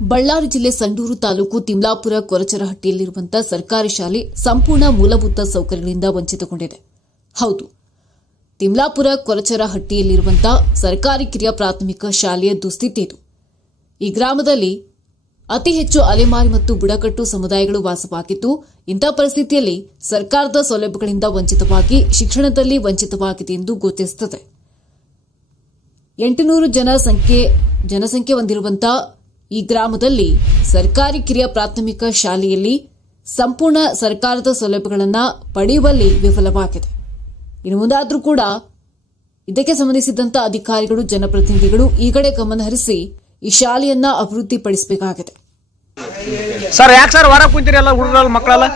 ಬಳ್ಳಾರಿ ಜಿಲ್ಲೆ ಸಂಡೂರು ತಾಲೂಕು ತಿಮ್ಲಾಪುರ ಕೊರಚರಹಟ್ಟಿಯಲ್ಲಿರುವಂತಹ ಸರ್ಕಾರಿ ಶಾಲೆ ಸಂಪೂರ್ಣ ಮೂಲಭೂತ ಸೌಕರ್ಯಗಳಿಂದ ವಂಚಿತಗೊಂಡಿದೆ. ಹೌದು, ತಿಮ್ಲಾಪುರ ಕೊರಚರಹಟ್ಟಿಯಲ್ಲಿರುವಂತಹ ಸರ್ಕಾರಿ ಕಿರಿಯ ಪ್ರಾಥಮಿಕ ಶಾಲೆಯ ದುಸ್ಥಿತಿ ಇದು. ಈ ಗ್ರಾಮದಲ್ಲಿ ಅತಿ ಹೆಚ್ಚು ಅಲೆಮಾರಿ ಮತ್ತು ಬುಡಕಟ್ಟು ಸಮುದಾಯಗಳು ವಾಸವಾಗಿದ್ದು ಇಂತಹ ಪರಿಸ್ಥಿತಿಯಲ್ಲಿ ಸರ್ಕಾರದ ಸೌಲಭ್ಯಗಳಿಂದ ವಂಚಿತವಾಗಿ ಶಿಕ್ಷಣದಲ್ಲಿ ವಂಚಿತವಾಗಿದೆ ಎಂದು ಗೋಚರಿಸುತ್ತದೆ ಎಂಟುನೂರು ಜನ ಸಂಖ್ಯೆ, ಜನಸಂಖ್ಯೆ ಹೊಂದಿರುವಂತಹ ಈ ಗ್ರಾಮದಲ್ಲಿ ಸರ್ಕಾರಿ ಕಿರಿಯ ಪ್ರಾಥಮಿಕ ಶಾಲೆಯಲ್ಲಿ ಸಂಪೂರ್ಣ ಸರ್ಕಾರದ ಸೌಲಭ್ಯಗಳನ್ನು ಪಡೆಯುವಲ್ಲಿ ವಿಫಲವಾಗಿದೆ. ಇನ್ನು ಮುಂದಾದರೂ ಕೂಡ ಇದಕ್ಕೆ ಸಂಬಂಧಿಸಿದಂತ ಅಧಿಕಾರಿಗಳು ಜನಪ್ರತಿನಿಧಿಗಳು ಈ ಕಡೆ ಗಮನಹರಿಸಿ ಈ ಶಾಲೆಯನ್ನ ಅಭಿವೃದ್ಧಿಪಡಿಸಬೇಕಾಗಿದೆ. ಸರ್ ಯಾಕೆ ಸರ್ ಹೊರ ಕುಂತೀರಿ ಎಲ್ಲ ಹುಡುಗರಲ್ಲ ಮಕ್ಕಳೆಲ್ಲ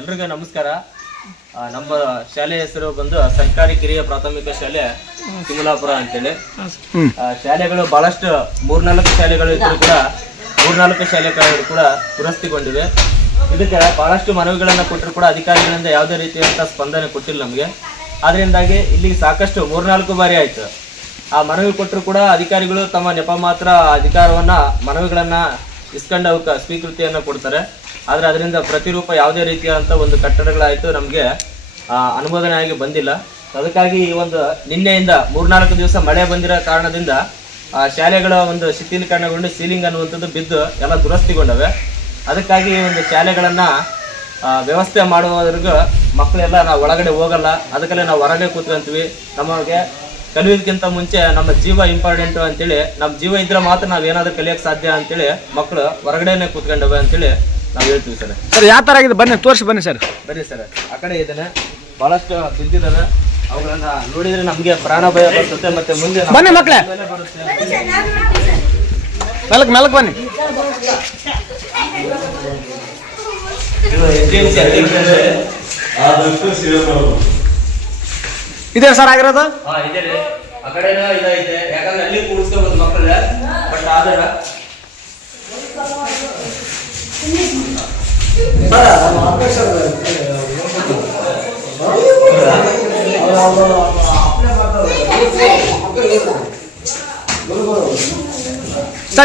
ಎಲ್ರಿಗೂ ನಮಸ್ಕಾರ. ನಮ್ಮ ಶಾಲೆ ಹೆಸರು ಬಂದು ಸರ್ಕಾರಿ ಕಿರಿಯ ಪ್ರಾಥಮಿಕ ಶಾಲೆ ತಿಮಲಾಪುರ ಅಂತೇಳಿ. ಆ, ಶಾಲೆಗಳು ಬಹಳಷ್ಟು ಮೂರ್ನಾಲ್ಕು ಶಾಲೆಗಳು ಇದ್ರೂ ಕೂಡ ಮೂರ್ನಾಲ್ಕು ಶಾಲೆಗಳು ಕೂಡ ದುರಸ್ತಿಗೊಂಡಿವೆ ಇದಕ್ಕೆ ಬಹಳಷ್ಟು ಮನವಿಗಳನ್ನು ಕೊಟ್ಟರು ಕೂಡ ಅಧಿಕಾರಿಗಳಿಂದ ಯಾವುದೇ ರೀತಿಯಾದಂಥ ಸ್ಪಂದನೆ ಕೊಟ್ಟಿಲ್ಲ ನಮಗೆ. ಅದರಿಂದಾಗಿ ಇಲ್ಲಿ ಸಾಕಷ್ಟು ಮೂರ್ನಾಲ್ಕು ಬಾರಿ ಆಯ್ತು. ಆ ಮನವಿ ಕೊಟ್ಟರು ಕೂಡ ಅಧಿಕಾರಿಗಳು ತಮ್ಮ ನೆಪ ಮಾತ್ರ ಅಧಿಕಾರವನ್ನ ಮನವಿಗಳನ್ನ ಇಸ್ಕೊಂಡು ಅವಕ್ಕೆ ಸ್ವೀಕೃತಿಯನ್ನು ಕೊಡ್ತಾರೆ. ಆದರೆ ಅದರಿಂದ ಪ್ರತಿರೂಪ ಯಾವುದೇ ರೀತಿಯಾದಂಥ ಒಂದು ಕಟ್ಟಡಗಳಾಯಿತು ನಮಗೆ ಅನುಮೋದನೆ ಆಗಿ ಬಂದಿಲ್ಲ. ಅದಕ್ಕಾಗಿ ಈ ಒಂದು ನಿನ್ನೆಯಿಂದ ಮೂರ್ನಾಲ್ಕು ದಿವಸ ಮಳೆ ಬಂದಿರೋ ಕಾರಣದಿಂದ ಆ ಶಾಲೆಗಳ ಒಂದು ಶಿಥಿಲೀಕರಣಗೊಂಡು ಸೀಲಿಂಗ್ ಅನ್ನುವಂಥದ್ದು ಬಿದ್ದು ಎಲ್ಲ ದುರಸ್ತಿಗೊಂಡವೆ. ಅದಕ್ಕಾಗಿ ಈ ಒಂದು ಶಾಲೆಗಳನ್ನು ವ್ಯವಸ್ಥೆ ಮಾಡುವವರೆಗೂ ಮಕ್ಕಳೆಲ್ಲ ನಾವು ಒಳಗಡೆ ಹೋಗಲ್ಲ. ಅದಕ್ಕಲ್ಲೇ ನಾವು ಹೊರಗೆ ಕೂತ್ಕೊಂತೀವಿ ನಮಗೆ ಕಲಿಯೋದಕ್ಕಿಂತ ಮುಂಚೆ ನಮ್ಮ ಜೀವ ಇಂಪಾರ್ಟೆಂಟು ಅಂತೇಳಿ ನಮ್ಮ ಜೀವ ಇದ್ರೆ ಮಾತ್ರ ನಾವು ಏನಾದರೂ ಕಲಿಯೋಕ್ಕೆ ಸಾಧ್ಯ ಅಂತೇಳಿ ಮಕ್ಕಳು ಹೊರಗಡೆನೆ ಕೂತ್ಕೊಂಡವೆ ಅಂತೇಳಿ ನಾವು ಹೇಳ್ತೀವಿ ಸರ್. ಸರ್ ಯಾವ ಥರ ಆಗಿದೆ? ಬನ್ನಿ ತೋರಿಸಿ ಬನ್ನಿ ಸರ್. ಬನ್ನಿ ಸರ್. ಆ ಕಡೆ ಇದ್ದಾನೆ. ಭಾಳಷ್ಟು ಬಿದ್ದಿದ್ದಾವೆ ಅವುಗಳನ್ನ ನೋಡಿದ್ರೆ ನಮಗೆ ಪ್ರಾಣ ಭಯ ಬರ್ತದೆ ಮತ್ತೆ ಮುಂದೆ ಬನ್ನಿ ಮಕ್ಕಳೇ ಬರುತ್ತೆ. ಮೆಲಕ್ ಮೆಲಕ್ ಬನ್ನಿ. ಇದೆ ಸರ್ ಆಗಿರೋದು? ಹಾ ಇದೆ ಆ ಕಡೆ ಇದೈತೆ ಯಾಕಂದ್ರೆ ಅಲ್ಲಿ ಕೂಡಿಸ್ಕೋಬೋದು ಮಕ್ಕಳ ಬಟ್ ಆದ್ರೆ ಸರ್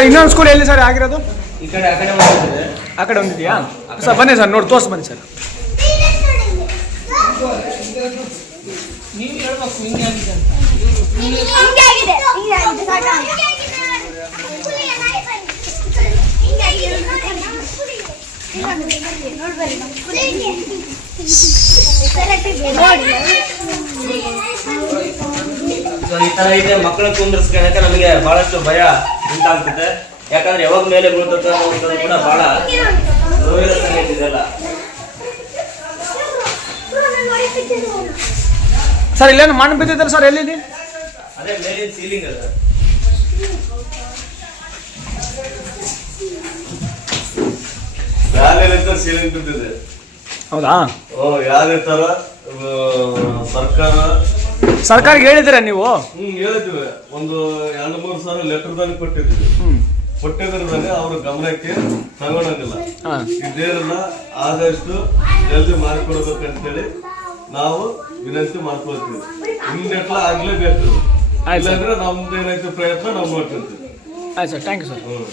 ಇನ್ನೊಂದು ಸ್ಕೂಲ್ ಎಲ್ಲಿ ಸರ್ ಆಗಿರೋದು? ಆ ಕಡೆ ಒಂದಿದೆಯಾ? ಸರ್ ಬನ್ನಿ ಸರ್ ನೋಡಿ ತೋರ್ಸಿ ಬನ್ನಿ ಸರ್. ಸಾಕಾಗಿದೆ ಸೊ ಈ ತರ ಇದೆ ಮಕ್ಕಳ ಕುಂದ್ರಿಸ್ಕೊಳಕ್ಕೆ ನಮಗೆ ಬಹಳಷ್ಟು ಭಯ ಉಂಟಾಗ್ತದೆ. ಯಾಕಂದ್ರೆ ಯಾವಾಗ ಮೇಲೆ ಬೀಳ್ತದೆ ಅನ್ನೋದು ಕೂಡ ಬಹಳ ನೋವಿನ ಸಂಗತಿ ಇದೆಲ್ಲ. ಸರ್ ಇಲ್ಲೇನು ಮಣ್ಣು ಬಿದ್ದಿದ್ದಾರೆ ಸರ್ ಎಲ್ಲಿದೆ? ಅದೇ ಮೇಲಿನ ಸೀಲಿಂಗ್ ಅದ. ಸೀಲಿಂಗ್ ಬಿದ್ದಿದೆ? ಹೌದಾ? ಓ ಯಾರೇ ತರ ಸರ್ಕಾರ ಸರ್ಕಾರಿಗೆ ಹೇಳಿದಿರ ನೀವು? ಹ್ಮ್ ಹೇಳಿದ್ವಿ. ಒಂದು ಎರಡು ಮೂರು ಸಾವಿರ ಲೆಟರ್ದಾಗ ಕೊಟ್ಟಿದ್ವಿ. ಕೊಟ್ಟಿದ್ರದಾಗ ಅವ್ರ ಗಮನಕ್ಕೆ ತಗೊಳಂಗಿಲ್ಲ ಹಾಂ. ಇದೇನನ್ನ ಆದಷ್ಟು ಜಲ್ದಿ ಮಾಡ್ಕೊಡ್ಬೇಕಂತೇಳಿ ನಾವು ವಿನಂತಿ ಮಾಡ್ಕೊಳ್ತೀವಿ. ಇನ್ನೆಟ್ಲ ಆಗ್ಲೇಬೇಕು. ಇಲ್ಲಾಂದ್ರೆ ನಮ್ದು ಏನೈತೆ ಪ್ರಯತ್ನ ನಾವು ಮಾಡ್ಕೊಂತೀವಿ ಆಯ್ತು sir. Thank you sir. Hmm.